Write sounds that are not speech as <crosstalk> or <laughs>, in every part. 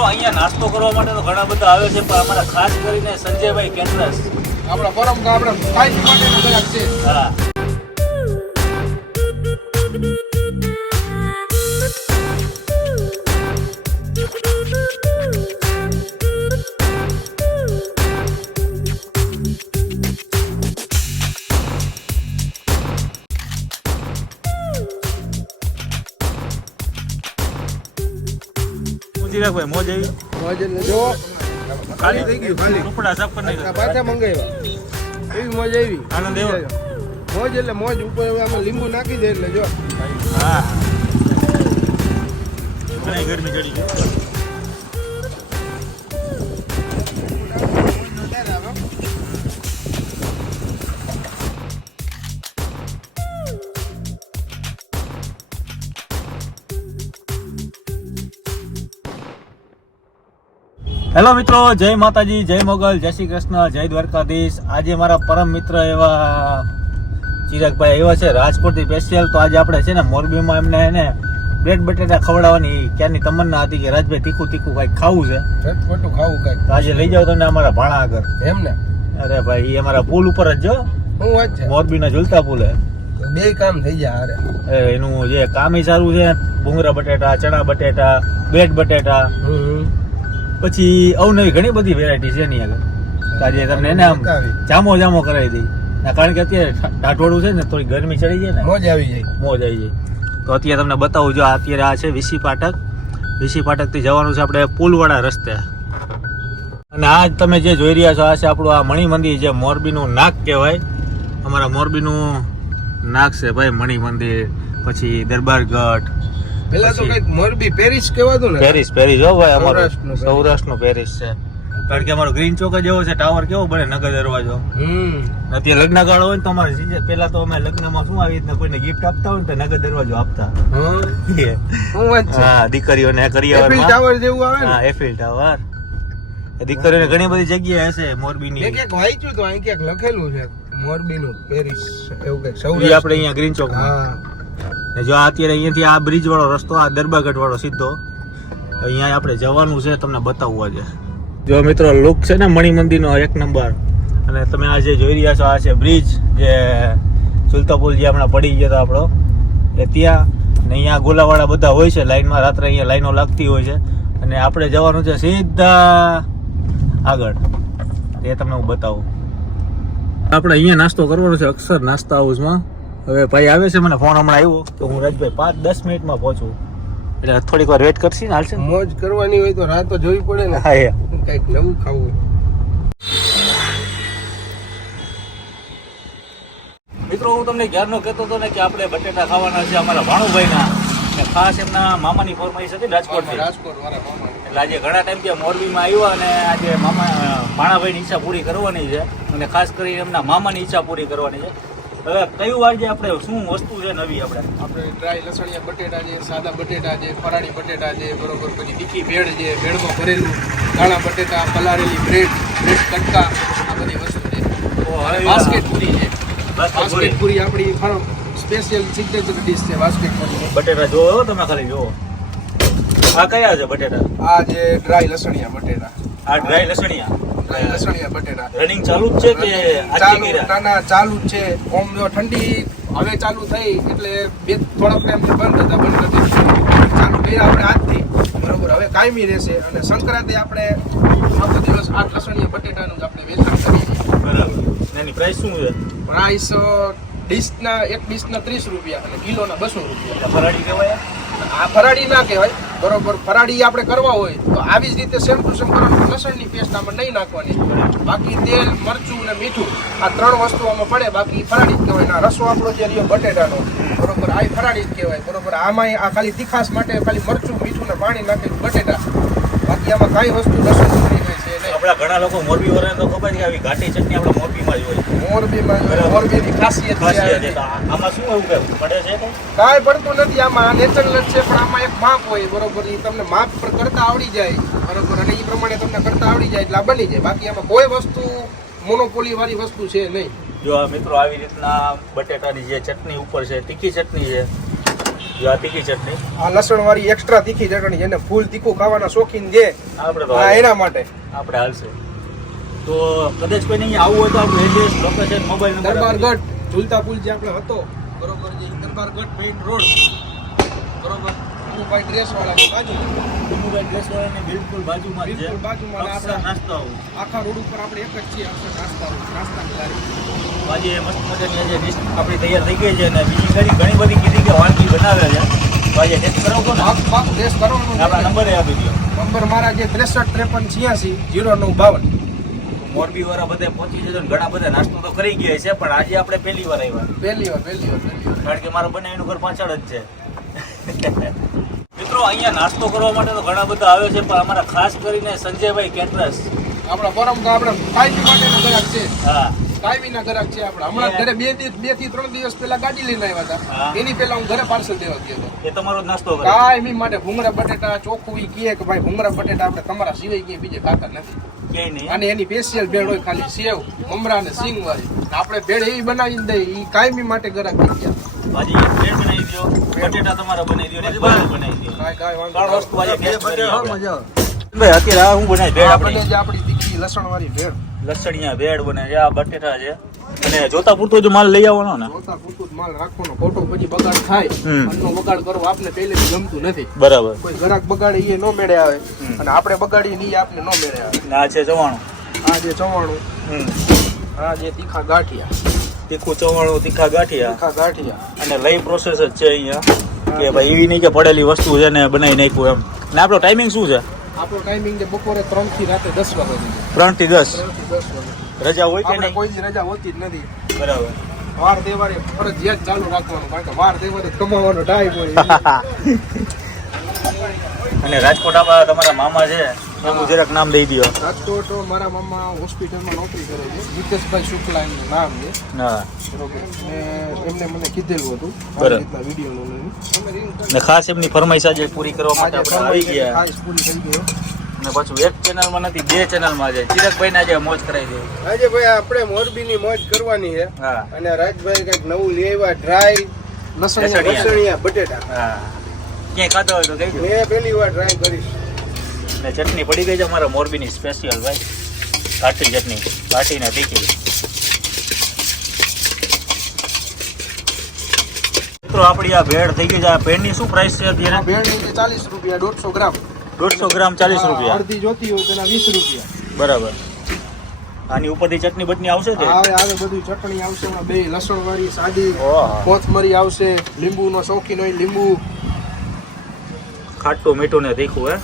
મિત્રો અહીંયા નાસ્તો કરવા માટે તો ઘણા બધા આવે છે પણ અમારા ખાસ કરીને સંજયભાઈ કેન્દ્રસ આપણા પરમ આપણા છે. હા. ચિરાગભાઈ મોજ આવી. મોજ એટલે જો ખાલી થઈ ગયું ખાલી. કપડા સાફ કરી આ નાખ્યા. પાછા મંગાવ્યા. એવી મોજ આવી. આનંદ એવો? મોજ એટલે મોજ ઉપર આમાં લીંબુ નાખી દે એટલે જો. હા. ઘણી ગરમી ચડી હેલો મિત્રો જય માતાજી જય મોગલ જય શ્રી કૃષ્ણ જય દ્વારકાધીશ. આજે મારા પરમ મિત્ર એવા ચિરાગભાઈ એવા છે રાજકોટથી સ્પેશિયલ તો આજે આપણે છે ને મોરબીમાં એમને એને બ્રેડ બટેટા ખવડાવવાની ક્યારની તમન્ના હતી કે રાજભાઈ તીખું તીખું કંઈક ખાવું છે. ખોટું ખાવું કાંઈક. તો આજે લઈ જાઓ તમને અમારા ભાણા આગળ. એમ ને? અરે ભાઈ એ અમારા પુલ ઉપર જ જો. મોરબીના ઝુલતા પુલ. બે કામ થઈ જાય અરે એનું જે કામ સારું છે ભૂંગરા બટેટા ચણા બટેટા બેટ બટેટા. પછી અવનવી ઘણી બધી વેરાયટી છે એની આગળ. તારી તમને એને આમ જામો જામો કરાવી દઈ કારણ કે અત્યારે ટાટોડું છે ને થોડી ગરમી ચડી જાય ને. મોજ આવી જાય. મોજ આવી જાય. તો અત્યારે તમને બતાવું જો અત્યારે આ છે વિસી પાટક વિસી પાટકથી જવાનું છે આપણે પુલવાડા રસ્તે. અને આ તમે જે જોઈ રહ્યા છો આ છે આપણું આ મણિ મંદિર જે મોરબીનું નાક કહેવાય. અમારા મોરબીનું નાક છે ભાઈ મણિ મંદિર. પછી દરબારગઢ પેલા તો કંઈક મોરબી પેરિસ કહેવાતું ને. પેરિસ પેરિસ હો ભાઈ અમારું સૌરાષ્ટ્રનું પેરિસ. છે. કારણ કે અમારો ગ્રીન ચોક જેવો છે ટાવર કેવો બને નગર દરવાજો. હમ. અત્યારે લગ્ન ગાળો હોય ને તો અમારે પેલા તો અમે લગ્નમાં શું આવી રીતના કોઈને ગિફ્ટ આપતા હોય ને તો નગર દરવાજો આપતા. હા. શું વાત છે? હા દીકરીઓને એફિલ ટાવર જેવું આવે હા ને એફિલ ટાવર દીકરીઓને ઘણી બધી જગ્યાએ હશે મોરબીની. ક્યાંક વાંચ્યું તો અહીં ક્યાંક લખેલું છે મોરબીનું પેરિસ એવું કંઈક સૌ આપણે અહીંયા ગ્રીન ચોક હા. જો અત્યારે અહીંયાથી આ બ્રિજ વાળો રસ્તો, આ દરબારગઢ વાળો સીધો, અહીંયા આપણે જવાનું છે, તમને બતાવવું આજે. જો મિત્રો, લુક છે ને મણિ મંદિરનો એક નંબર. અને તમે આ જે જોઈ રહ્યા છો, આ છે બ્રિજ, જે સુલતાપુલ જે હમણાં પડી ગયો હતો આપણો. એ ત્યાં, ને અહીંયા ગોલાવાળા બધા હોય છે, લાઈનમાં રાત્રે અહીંયા લાઈનો લાગતી હોય છે. અને આપણે જવાનું છે સીધા આગળ. એ તમને હું બતાવું. આપણે અહીંયા નાસ્તો કરવાનો છે અક્ષર નાસ્તા હાઉસમાં. હવે ભાઈ આવે છે મને ફોન હમણાં આવ્યો તો હું રાજભાઈ પાંચ દસ મિનિટમાં પહોંચું. એટલે થોડીક વાર વેટ કરશી ને હાલશે મોજ કરવાની હોય તો રાત તો જોવી પડે ને. હા એ કંઈક નવું ખાવું મિત્રો હું તમને ક્યારનો કહેતો હતો ને કે આપણે બટેટા ખાવાના છે અમારા ભાણુભાઈના. ખાસ એમના મામાની ફરમાઈશ હતી રાજકોટથી. એટલે આજે ઘણા ટાઈમ ત્યાં મોરબીમાં આવ્યા અને આજે મામા ભાણાભાઈની ઈચ્છા પૂરી કરવાની છે. અને ખાસ કરીને એમના મામાની ઈચ્છા પૂરી કરવાની છે. હવે કયું આજે આપણે શું વસ્તુ છે નવી આપણે? આપણે ડ્રાય લસણિયા બટેટા છે સાદા બટેટા છે ફરાળી બટેટા છે બરોબર પછી તીખી ભેળ છે ભેળમાં ભરેલું ધાણા બટેટા પલાળેલી બ્રેડ બ્રેડ કટકા આ બધી વસ્તુ છે. બાસ્કેટ પૂરી છે. બાસ્કેટ પૂરી. આપણી સ્પેશિયલ સિગ્નેચર ડીશ છે બાસ્કેટ પૂરી બટેટા જોવો તમે ખાલી જોવો. આ કયા છે બટેટા? આ જે ડ્રાય લસણિયા બટેટા. આ ડ્રાય લસણિયા? લસણિયા બટેટા. રનિંગ ચાલુ જ છે કે ચાલુ ના ના ચાલુ જ છે. ઓમ જો ઠંડી હવે ચાલુ થઈ એટલે બે થોડોક ટાઈમ બંધ હતા બંધ નથી ચાલુ થઈ આપણે આજથી. બરોબર હવે કાયમી રહેશે. અને સંક્રાંતિ આપણે આખો દિવસ આ લસણીયા બટેટાનું જ આપણે વેચાણ કરીએ બરાબર. એની પ્રાઇસ શું છે? પ્રાઇસ ડીશના એક ડીશના ત્રીસ રૂપિયા અને કિલોના બસો રૂપિયા. ફરાળી કહેવાય? આ ફરાળી ના કહેવાય, બરોબર, ફરાળી આપણે કરવા હોય તો આવી જ રીતે સેમ ટુ સેમ કરવાનું, લસણની પેસ્ટ આમાં નહીં નાખવાની. બાકી તેલ, મરચું અને મીઠું, આ ત્રણ વસ્તુ આમાં પડે, બાકી ફરાળી જ કહેવાય. ના, રસો આપણો જે રહ્યો, બટેટાનો, બરોબર, આ ફરાળી જ કહેવાય, બરોબર. આમાં આ ખાલી તીખાસ માટે ખાલી મરચું, મીઠું ને પાણી નાખેલું બટેટા. બાકી આમાં કાંઈ વસ્તુ લસણ આપણા ઘણા લોકો મોરબી વાળાને તો ખબર છે આવી ઘાટી ચટણી આપણે મોરબીમાં જ હોય મોરબીમાં મોરબીની ખાસિયત છે આમાં શું એવું કહેવું પડે છે કાંઈ? પડતું નથી. આમાં નેચરલ જ છે પણ આમાં એક માપ હોય બરોબર? એ તમને માપ પર કરતા આવડી જાય બરોબર? અને એ પ્રમાણે તમને કરતા આવડી જાય એટલે આ બની જાય. બાકી આમાં કોઈ વસ્તુ મોનોપોલી વાળી વસ્તુ છે નહીં. જો આ મિત્રો આવી રીતના બટેટાની જે ચટણી ઉપર છે તીખી ચટણી છે આ તીખી ચટણી. આ લસણ વાળી એક્સ્ટ્રા તીખી ચટણી જેને ફૂલ તીખું ખાવાના શોખીન છે. આપણે તો હા એના માટે. આપણે હાલશે. તો કદાચ કોઈને અહીંયા આવવું હોય તો આપણું address location mobile number Darbargadh Jhulta Pul જે આપણે હતો બરોબર જે દરબારગઢ મેઇન રોડ બરોબર? ભાઈ ડ્રેસ બાજુ. બિલકુલ બાજુમાં બિલકુલ બાજુમાં આપણે નાસ્તો આખા રોડ ઉપર આપણે એક જ છીએ આપણે નાસ્તા નાસ્તાની લારી આજે મસ્ત મજાની આજે ડિશ આપણી તૈયાર થઈ ગઈ છે અને બીજી ઘણી ઘણી બધી કીધી કે વાનગી બનાવે છે. તો આજે ટેસ્ટ કરાવતો ને પાક પાક આપણા નંબરે આપી દો નંબર મારા જે ત્રેસઠ ત્રેપન છ્યાસી જીરો નવ બાવન. મોરબી વાળા બધા પહોંચી જશે ઘણા બધા નાસ્તો તો કરી ગયા છે પણ આજે આપણે પહેલી વાર આવ્યા. પહેલી વાર પહેલી વાર કારણ કે મારા બંને એનું ઘર પાછળ જ છે. <laughs> મિત્રો અહીંયા નાસ્તો કરવા માટે તો ઘણા બધા આવે છે પણ અમારા ખાસ કરીને સંજયભાઈ કેટરસ આપણા પરમ આપણે કાયમી માટેનો ગ્રાહક છે. હા. કાયમીના ગ્રાહક છે આપણે. હમણાં ઘરે બે દિવસ બેથી ત્રણ દિવસ પહેલા ગાડી લઈને આવ્યા હતા. એની પહેલા હું ઘરે પાર્સલ દેવા ગયો હતો. એ તમારો નાસ્તો કરે. કાયમી માટે ભૂંગળા બટેટા ચોખ્ખું ઈ કહે કે ભાઈ ભૂંગળા બટેટા આપણે તમારા સિવાય ક્યાંય બીજે ખાતા નથી. અને એની સ્પેશિયલ ભેળ હોય ખાલી સેવ મમરા અને સિંગ વાળી આપણે ભેળ એવી બનાવીને દઈએ એ કાયમી માટે થઈ ગયા. ભાજી બ્રેડ બનાવી દો બટેટા તમારા બનાવી દો ને એક બનાવી દો ત્રણ વસ્તુ આજે ટેસ્ટ કરી. ભાઈ અત્યારે આ હું બનાવી ભેળ આપણે. આપણી તીખી લસણ વાળી ભેળ. લસણિયા ભેળ બને છે આ બટેટા છે. અને જોતા પૂરતો જ માલ લઈ આવવાનો ને? જોતા પૂરતું જ માલ રાખવાનો. ખોટો પછી બગાડ થાય. અન્નનો બગાડ કરવો આપને પહેલેથી ગમતું નથી. બરાબર. કોઈ ગ્રાહક બગાડે એ નો મેળે આવે. અને આપણે બગાડીએ ને ઈ આપને નો મેળે આવે. આ છે ચવાણું આ જે ચવાણું હમ. આ જે તીખા ગાંઠિયા. તીખું ચવાણું તીખા ગાંઠિયા. તીખા ગાંઠિયા. અને લઈ પ્રોસેસ જ છે અહીંયા. કે ભાઈ એવી નહીં કે પડેલી વસ્તુ છે ને બનાવી નાખ્યું એમ. ને આપણો ટાઈમિંગ શું છે? આપણો ટાઈમિંગ છે બપોરે ત્રણથી રાતે દસ વાગે. ત્રણથી દસ દસ રજા હોય કે નહીં? કોઈ રજા હોતી જ નથી. બરાબર. વાર તહેવારે ફરજિયાત ચાલુ રાખવાનું કારણ કે વાર તહેવારે કમાવાનો ટાઈમ હોય. <laughs> અને રાજકોટ તમારા મામા છે? એનું જરાક નામ દઈ દો તો મારા મામા હોસ્પિટલમાં નોકરી કરે છે. જીતેશભાઈ શુક્લા એમનું નામ છે. હા. બરોબર. ને એમને મને કીધેલું હતું. રીતના વીડિયો ને ખાસ એમની ફરમાઈશ આજે પૂરી કરવા માટે આપણે આવી ગયા. ખાસ પૂરી થઈ ગયો અને પાછું એક ચેનલમાં નથી બે ચેનલમાં છે ચિરાગભાઈ આજે મોજ કરાવી દે આજે ભાઈ આપણે મોરબીની મોજ કરવાની છે. હા. અને રાજભાઈ કંઈક નવું લેવા ડ્રાય લસણિયા. બટેટા. હા. ક્યાંય ખાતો હોય તો કઈ મેં પહેલી વાર ટ્રાય કરીશ. ને ચટણી પડી ગઈ છે અમારા મોરબીની સ્પેશિયલ ભાઈ. કાઠી ચટણી કાઠીને તીખી. મિત્રો આપણી આ ભેળ થઈ ગઈ છે. આ ભેળની શું પ્રાઇસ છે અત્યારે? ભેળની ચાલીસ રૂપિયા દોઢસો ગ્રામ. દોઢસો ગ્રામ ચાલીસ રૂપિયા. અડધી જોતી હોય તેના વીસ રૂપિયા. બરાબર. આની ઉપરથી ચટણી બટની આવશે કે? આવે આવે બધું ચટણી આવશે. બે લસણ વાળી સાદી. કોથમરી આવશે લીંબુનો શોખીન હોય લીંબુ. ખાટું મીઠું ને તીખું હે?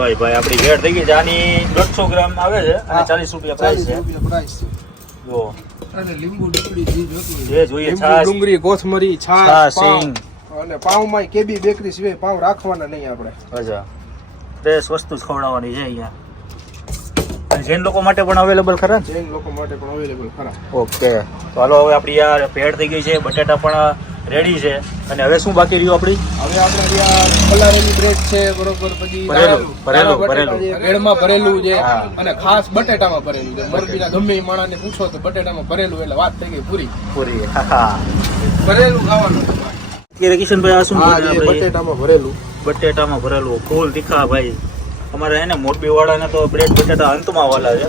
ભાઈ ભાઈ આપણી ભેળ થઈ ગઈ છે. આની દોઢસો ગ્રામ આવે છે અને ચાલીસ રૂપિયા પ્રાઇસ છે. જો. અને લીંબુ ડુંગળી જે જોઈએ છાશ. ડુંગળી કોથમરી છાશ, સિંગ. અને પાવમાં કેબી બેકરી સિવાય પાવ રાખવાના નહીં આપણે. અચ્છા. ફ્રેશ વસ્તુ જ ખવડાવવાની છે અહીંયા. જૈન લોકો માટે પણ અવેલેબલ ખરા જૈન લોકો માટે પણ અવેલેબલ ખરા. ઓકે. તો હાલો હવે આપણી આ ભેળ થઈ ગઈ છે બટેટા પણ રેડી છે. અને હવે શું બાકી રહ્યું આપણી? હવે આપણે પલાળેલી બ્રેડ છે બરોબર પછી ભરેલું, ભરેલું, ભરેલું. રેડમાં ભરેલું છે અને ખાસ બટેટામાં ભરેલું છે. મોરબીના ગમે એ માણસને પૂછો તો બટેટામાં ભરેલું એટલે વાત થઈ ગઈ પૂરી. પૂરી ભરેલું ખાવાનું. કિશનભાઈ આ શું? બટેટામાં ભરેલું. બટેટામાં ભરેલું. ફૂલ તીખા ભાઈ. અમારે એને મોરબી વાળાને તો બ્રેડ બટેટા અંતમાં વાલા છે.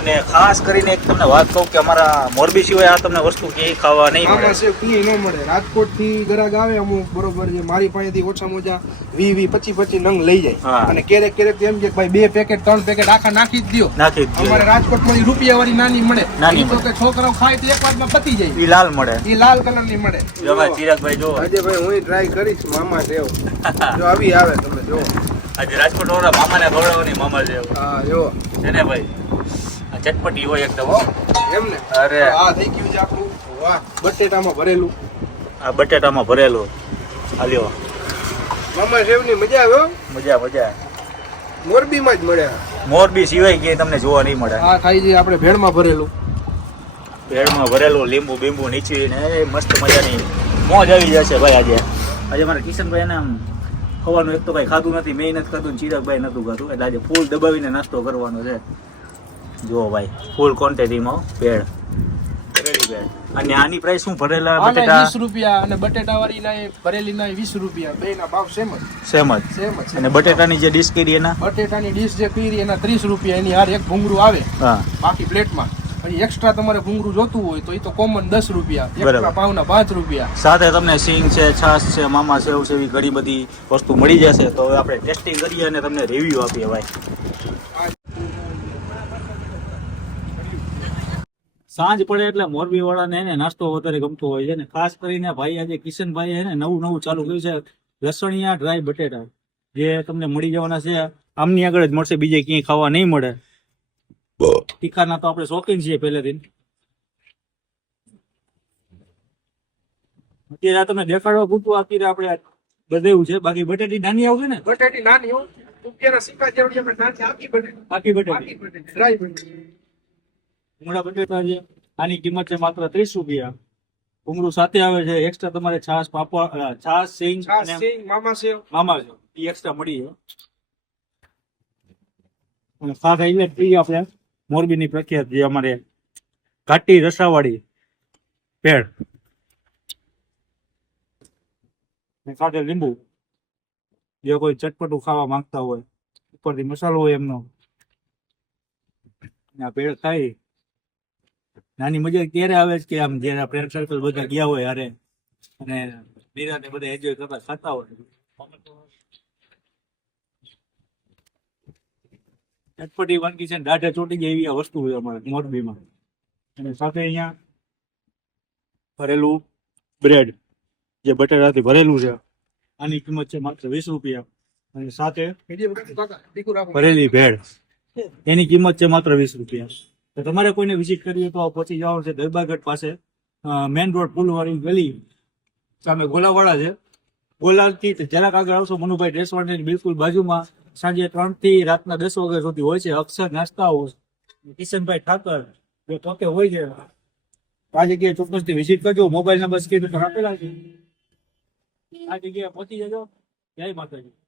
અને ખાસ કરીને એક તમને વાત કહું કે અમારા મોરબી સિવાય આ તમને વસ્તુ કે ખાવા નહીં મળે. ક્યાંય ન મળે. રાજકોટથી ગ્રાહક આવે અમુક બરોબર છે. મારી પાસેથી ઓછામાં ઓછા વી વી પચી પચી નંગ લઈ જાય. અને ક્યારેક ક્યારેક એમ કે ભાઈ બે પેકેટ ત્રણ પેકેટ આખા નાખી જ દો નાખી જ અમારે રાજકોટમાં રાજકોટમાં રૂપિયા વાળી નાની મળે. નાની તો કે છોકરાઓ ખાય તો એક વારમાં પતી જાય. એ લાલ મળે. એ લાલ કલરની મળે. જો ભાઈ ચિરાગભાઈ જો આજે ભાઈ હું ટ્રાય કરીશ. મામા દેવ <laughs> જો આવી આવે તમે જો આજે રાજકોટ વાળા મામાને ખવડાવવાની મામા છે હા જો છે ને ભાઈ. આ ચટપટી હોય એકદમ હો એમ ને? અરે. આ થઈ ગયું છે આપણું વાહ બટેટામાં ભરેલું. આ બટેટામાં ભરેલું. હાલ્યો મામા સેવની મજા આવે હો. મજા મજા. મોરબીમાં જ મળે મોરબી સિવાય ક્યાંય તમને જોવા નહીં મળે. આ થાય છે આપણે ભેળમાં ભરેલું. ભેળમાં ભરેલું લીંબુ બીંબુ નીચવીને એ મસ્ત મજાની મોજ આવી જશે ભાઈ આજે. આજે મારા કિશનભાઈ ને આમ ખવાનું એક તો કઈ ખાધું નથી મેં નથી ખાધું ચિરાગભાઈ નથી ખાધું એટલે આજે ફૂલ દબાવીને નાસ્તો કરવાનો છે. જુઓ ભાઈ ફૂલ ક્વોન્ટિટીમાં પેડ અને આની પ્રાઇસ શું ભરેલા બટેટા? વીસ રૂપિયા અને બટેટા વાળી ના ભરેલી ના વીસ રૂપિયા બે ના ભાવ સેમ જ. સેમ જ. સેમ જ અને બટેટાની જે ડીશ કરી એના? બટેટાની ડીશ જે કરી એના ત્રીસ રૂપિયા એની હાર એક ભૂંગળું આવે. હા. બાકી પ્લેટમાં પછી એક્સ્ટ્રા તમારે ભૂંગળું જોતું હોય તો એ તો કોમન દસ રૂપિયા. એક્સ્ટ્રા ભાવના પાંચ રૂપિયા. સાથે તમને સિંગ છે છાશ છે મામા સેવ છે એવી ઘણી બધી વસ્તુ મળી જશે. તો હવે આપણે ટેસ્ટિંગ કરીએ અને તમને રિવ્યુ આપીએ ભાઈ. સાંજ પડે એટલે મોરબી વાળાને એને નાસ્તો વધારે ગમતો હોય છે ને ખાસ કરીને ભાઈ આજે કિશનભાઈ એને નવું નવું ચાલુ કર્યું છે લસણિયા ડ્રાય બટેટા. જે તમને મળી જવાના છે આમની આગળ જ મળશે બીજે ક્યાંય ખાવા નહીં મળે. તીખાના તો આપણે શોખીન છીએ પહેલેથી. અત્યારે આ તમે દેખાડવા પૂરતું અત્યારે આપણે બધેવું છે. બાકી બટેટી નાની આવશે ને? બટેટી નાની હોય. સિક્કા જેવડી આપણે નાની આખી બટેટી. આખી બટેટી. ડ્રાય બટેટી. ઉમળા બટેટા. છે. આની કિંમત છે માત્ર ત્રીસ રૂપિયા. ઉમરું સાથે આવે છે. એક્સ્ટ્રા તમારે છાશ પાપડ છાસ છાશ સિંગ છાશ અને સિંગ મામા સેવ. મામા સેવ. એ એક્સ્ટ્રા મળી છે અને સાથે જોઈએ આપણે મોરબીની પ્રખ્યાત જે અમારે ઘાટી રસાવાળી પેડ. કાઢે લીંબુ. જે કોઈ ચટપટું ખાવા માંગતા હોય, ઉપરથી મસાલો હોય એમનો. આ પેડ ખાઈ નાની મજા ત્યારે આવે છે કે આમ જ્યારે ફ્રેન્ડ સર્કલ બધા ગયા હોય હારે, અને બીજાને બધા એન્જોય કરતા ખાતા હોય. ચટપટી વાનગી છે, દાઢે ચોટી જાય એવી વસ્તુ હોય અમારે મોરબીમાં. અને સાથે અહીંયા ભરેલું બ્રેડ જે બટેટાથી ભરેલું છે. આની કિંમત છે માત્ર વીસ રૂપિયા. અને સાથે ભરેલી ભેળ. એની કિંમત છે માત્ર વીસ રૂપિયા. તો તમારે કોઈને વિઝિટ કરવી તો પહોંચી જવાનું છે દરબારગઢ પાસે. મેન રોડ પુલવાળી ગલી. સામે ગોલાવાળા છે. ગોલાથી જરાક આગળ આવશો મનુભાઈ રેસ્ટોરન્ટની બિલકુલ બાજુમાં. સાંજે ત્રણથી રાતના દસ વાગ્યા સુધી હોય છે, અક્ષર નાસ્તા હાઉસ કિશનભાઈ ઠાકર, જો તોકે હોય છે આ જગ્યાએ ચોક્કસથી વિઝિટ કરજો. મોબાઈલ નંબર સ્ક્રીન પર આપેલા છે. આ જગ્યાએ પહોંચી જજો. જય માતાજી.